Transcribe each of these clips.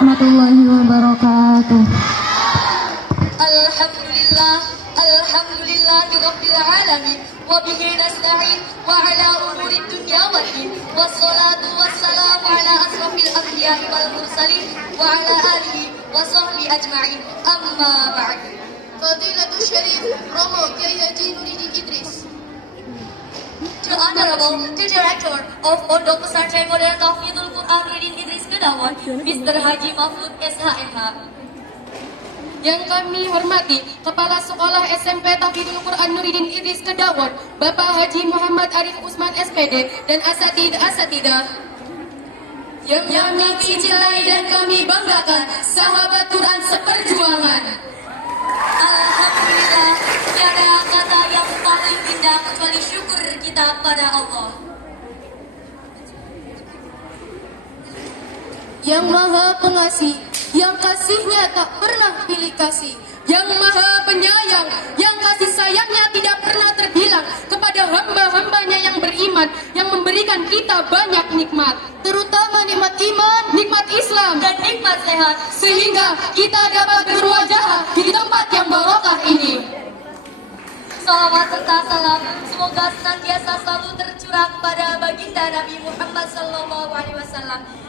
warahmatullahi wabarakatuh. Alhamdulillahi rabbil alamin wa bihi nasta'in wa ala umuri dunya waddin wassalatu wassalamu ala asrafil anbiya'i wal mursalin wa ala alihi wa sahbihi ajma'in amma ba'd. Fadilatul Syarif Romo Kiai Haji Nuruddin Idris, the Honorable Director of Pondok Pesantren Modern Tahfidzul Quran Nuruddin Idris Kedawan, Mr. Haji Mahfud SHMH. Yang kami hormati Kepala Sekolah SMP Tahfidzul Quran Nuruddin Idris Kedawan, Bapak Haji Muhammad Arif Usman SPD dan asatidah. Yang kami cintai dan kami banggakan, sahabat Quran seperjuangan. Alhamdulillah, tiada kata yang paling indah kecuali syukur kita pada Allah yang Maha Pengasih, yang kasihnya tak pernah pilih kasih, yang Maha Penyayang, yang kasih sayangnya tidak pernah terbilang kepada hamba-hambanya yang beriman, yang memberikan kita banyak nikmat, terutama nikmat iman, nikmat Islam, dan nikmat sehat, sehingga kita dapat berwajah di tempat yang barokah ini. Salawat serta salam semoga senantiasa selalu tercurah kepada baginda Nabi Muhammad SAW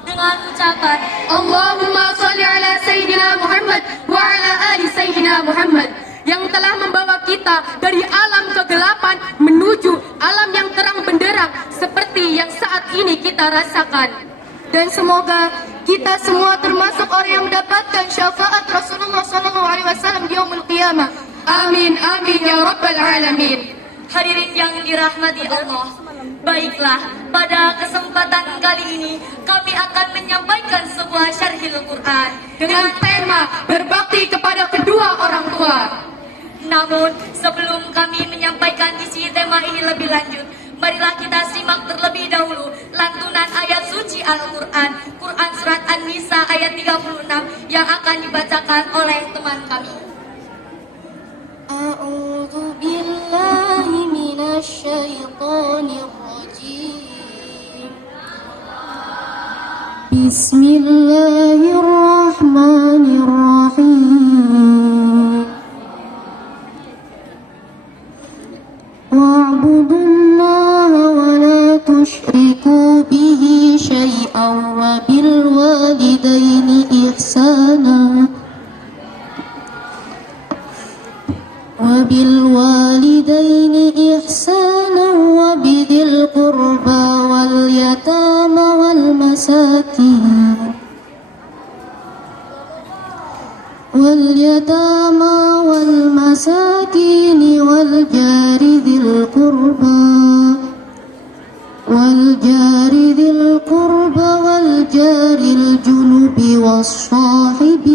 dengan ucapan Allahumma sholli ala Sayyidina Muhammad wa ala ali Sayyidina Muhammad, yang telah membawa kita dari alam kegelapan menuju alam yang terang benderang seperti yang saat ini kita rasakan. Dan semoga kita semua termasuk orang yang mendapatkan syafaat Rasulullah SAW di yaumul qiyamah. Amin, amin ya rabbal alamin. Hadirin yang dirahmati Allah, baiklah, pada kesempatan kali ini kami akan menyampaikan sebuah syarhil Quran dengan tema berbakti kepada kedua orang tua. Namun sebelum kami menyampaikan isi tema ini lebih lanjut, marilah kita simak terlebih dahulu lantunan ayat suci Al-Quran, Quran Surat An-Nisa ayat 36 yang akan dibacakan oleh teman kami. A'udzu billahi minasy syaithanir rajim. Bismillahirrahmanirrahim. Wa'budullaha wa la tusyriku bihi syai'an wa bil walidaini ihsana وبالوالدين إحسانا وبذي القربى واليتامى والمساكين والجار ذي القربى والجار الجنب والصاحب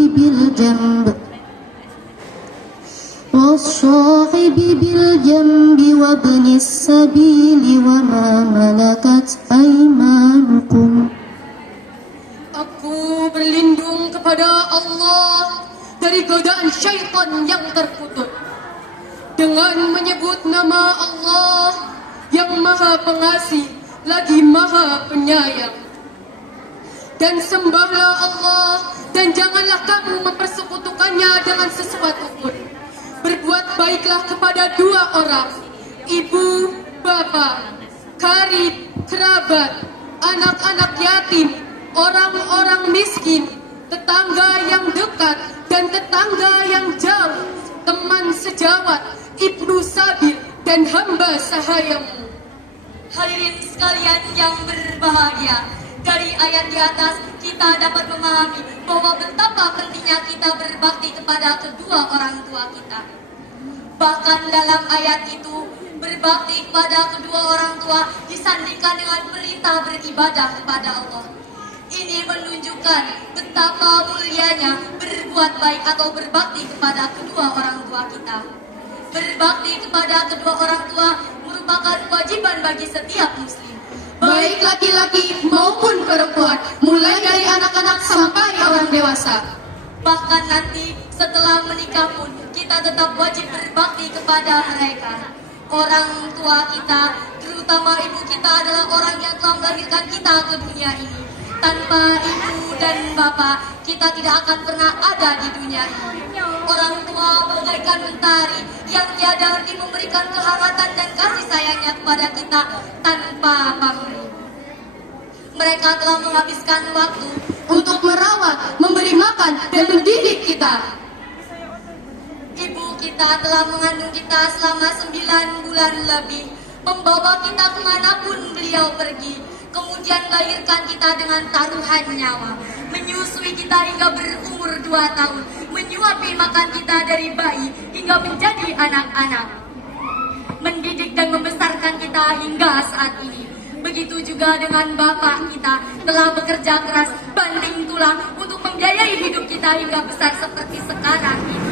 بالجنب وابن السبيل وما ملكت أيمانكم. Aku berlindung kepada Allah dari godaan syaitan yang terkutuk dengan menyebut nama Allah yang Maha Pengasih lagi Maha Penyayang. Dan sembahlah Allah dan janganlah kamu mempersekutukannya dengan sesuatu pun. Berbuat baiklah kepada dua orang, ibu, bapak, karib, kerabat, anak-anak yatim, orang-orang miskin, tetangga yang dekat dan tetangga yang jauh, teman sejawat, ibnu sabil, dan hamba sahayamu. Hadirin sekalian yang berbahagia, dari ayat di atas kita dapat memahami bahwa betapa pentingnya kita berbakti kepada kedua orang tua kita. Bahkan dalam ayat itu, berbakti kepada kedua orang tua disandingkan dengan perintah beribadah kepada Allah. Ini menunjukkan betapa mulianya berbuat baik atau berbakti kepada kedua orang tua kita. Berbakti kepada kedua orang tua merupakan kewajiban bagi setiap muslim, baik laki-laki maupun perempuan, mulai dari anak-anak sampai orang dewasa. Bahkan nanti setelah menikah pun kita tetap wajib berbakti kepada mereka. Orang tua kita, terutama ibu kita, adalah orang yang telah melahirkan kita ke dunia ini. Tanpa ibu dan bapak, kita tidak akan pernah ada di dunia ini. Orang tua bagaikan mentari yang tiada henti memberikan kehangatan dan kasih sayangnya kepada kita tanpa pamrih. Mereka telah menghabiskan waktu untuk merawat, memberi makan, dan mendidik kita. Ibu kita telah mengandung kita selama 9 bulan lebih, membawa kita kemanapun beliau pergi, kemudian melahirkan kita dengan taruhan nyawa, menyusui kita hingga berumur 2 tahun, menyuapi makan kita dari bayi hingga menjadi anak-anak, mendidik dan membesarkan kita hingga saat ini. Begitu juga dengan bapak kita, telah bekerja keras banting tulang untuk membiayai hidup kita hingga besar seperti sekarang ini.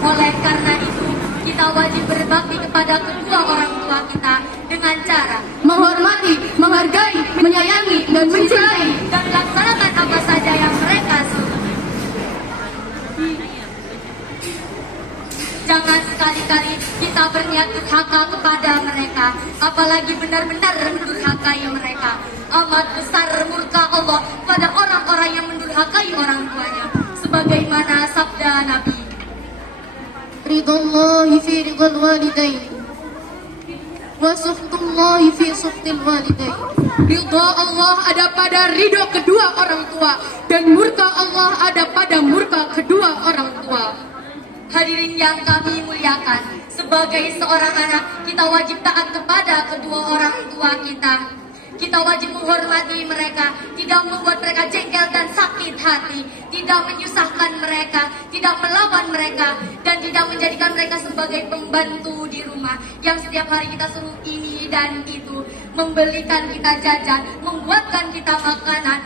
Oleh karena itu, kita wajib berbakti kepada kedua orang tua kita dengan cara Menghormati, menghargai, menyayangi, dan mencintai. dan melaksanakan apa saja yang mereka suruh. Jangan sekali-kali kita berniat durhaka kepada mereka, apalagi benar-benar mendurhakai mereka. Amat besar murka Allah pada orang-orang yang mendurhakai orang tuanya, sebagaimana sabda Nabi. Ridallahi fi ridal walidain wa sukhtullahi fi sukhtil walidain. Ridha Allah ada pada ridho kedua orang tua, dan murka Allah ada pada murka kedua orang tua. Hadirin yang kami muliakan, sebagai seorang anak, kita wajib taat kepada kedua orang tua kita. Kita wajib menghormati mereka, tidak membuat mereka jengkel dan sakit hati, tidak menyusahkan mereka, tidak melawan mereka, dan tidak menjadikan mereka sebagai pembantu di rumah yang setiap hari kita suruh ini dan itu, membelikan kita jajan, membuatkan kita makanan,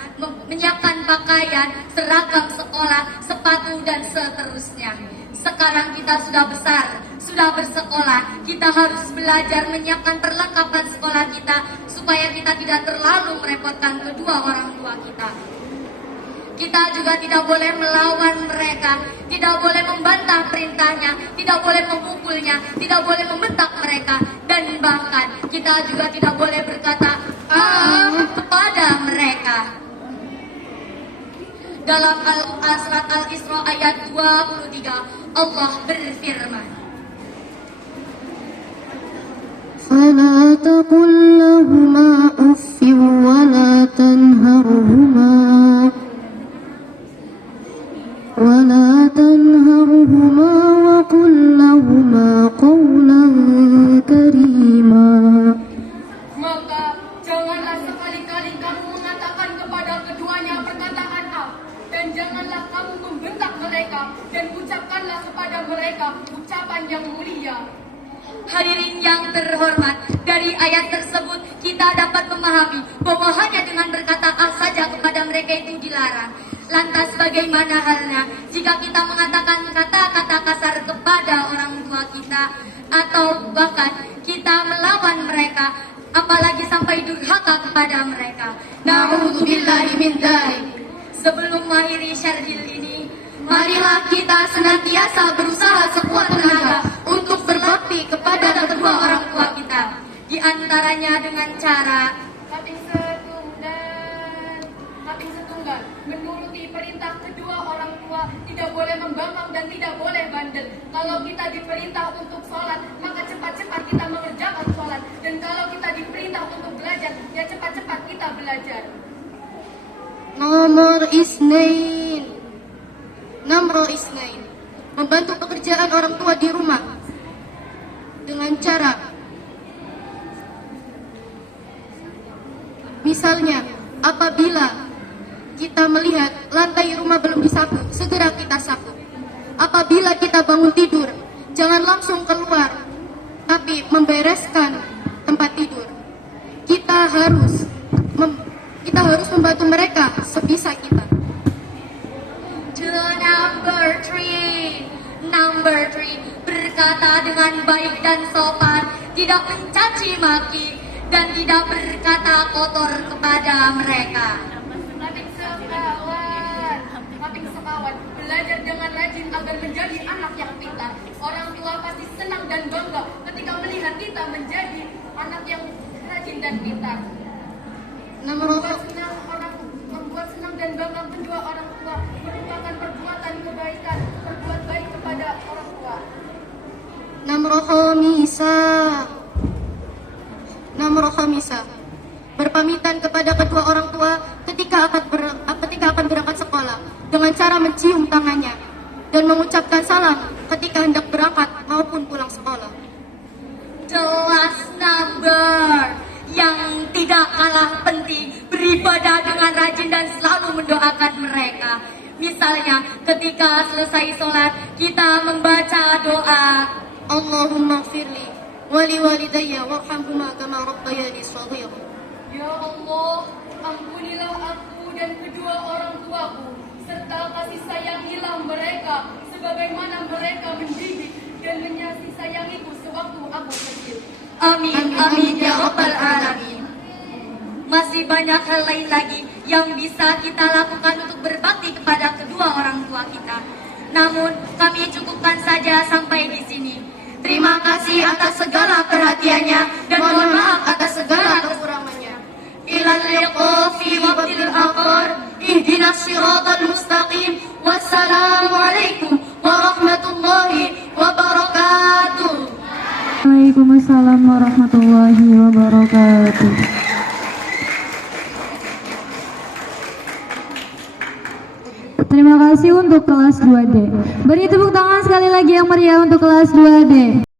menyiapkan pakaian, seragam sekolah, sepatu, dan seterusnya. Sekarang kita sudah besar, sudah bersekolah, kita harus belajar menyiapkan perlengkapan sekolah kita supaya kita tidak terlalu merepotkan kedua orang tua kita. Kita juga tidak boleh melawan mereka, tidak boleh membantah perintahnya, tidak boleh memukulnya, tidak boleh membentak mereka, dan bahkan kita juga tidak boleh berkata kepada mereka. Dalam surat Al-Isra ayat 23, Allah berfirman, فلا تقل لهما أف ولا تنهرهما وقل لهما قولا كريما. Maka janganlah sekali-kali kamu mengatakan kepada keduanya perkataan A, dan janganlah kamu membentak mereka, dan ucapkanlah kepada mereka ucapan yang mulia. hadirin yang terhormat, dari ayat tersebut kita dapat memahami bahwa hanya dengan berkata A saja kepada mereka itu dilarang. Lantas bagaimana halnya jika kita mengatakan kata-kata kasar kepada orang tua kita, atau bahkan kita melawan mereka, apalagi sampai durhaka kepada mereka? Na'udzubillahi min dzalik. Sebelum mengakhiri syarhil ini, marilah kita senantiasa berusaha sekuat tenaga untuk berbakti kepada kedua orang tua kita. Di antaranya dengan cara Kaping setunggal, menuruti perintah kedua orang tua, tidak boleh membangkang dan tidak boleh bandel. Kalau kita diperintah untuk sholat, maka cepat-cepat kita mengerjakan sholat. Dan kalau kita diperintah untuk belajar, ya cepat-cepat kita belajar. Namro isnain, membantu pekerjaan orang tua di rumah dengan cara, misalnya apabila kita melihat lantai rumah belum disapu, segera kita sapu. Apabila kita bangun tidur, jangan langsung keluar, tapi membereskan tempat tidur. Kita harus membantu mereka sebisa kita. Number three, berkata dengan baik dan sopan, tidak mencaci maki, dan tidak berkata kotor kepada mereka. Kaping sekawan, belajar dengan rajin agar menjadi anak yang pintar. Orang tua pasti senang dan bangga ketika melihat kita menjadi anak yang rajin dan pintar. Membuat senang dan bangga kedua orang tua merupakan perbuatan kebaikan, berbuat baik kepada orang tua. Namro khamisa. Berpamitan kepada kedua orang tua ketika akan berangkat sekolah dengan cara mencium tangannya dan mengucapkan salam ketika hendak berangkat maupun pulang sekolah. Kelas number yang tidak kalah penting beribadah dengan rajin dan selalu mendoakan mereka. Misalnya ketika selesai sholat kita membaca doa Allahumma gfirli wali walidayya warhamhuma kama rabbayani shaghira. Ya Allah, ampunilah aku dan kedua orang tuaku, serta kasih sayangilah mereka sebagaimana mereka mendidik dan menyasih sayangiku sewaktu aku kecil. Amin, amin ya rabbal alamin. Masih banyak hal lain lagi yang bisa kita lakukan untuk berbakti kepada kedua orang tua kita. Namun kami cukupkan saja sampai di sini. Terima kasih atas segala perhatiannya dan mohon maaf atas segala kekurangannya. Ilal liqa fi waqtil akhir. Ihdinas siratal mustaqim. Wassalamualaikum warahmatullahi wabarakatuh. Waalaikumsalam warahmatullahi wabarakatuh. Terima kasih untuk kelas 2D. Beri tepuk tangan sekali lagi yang meriah untuk kelas 2D.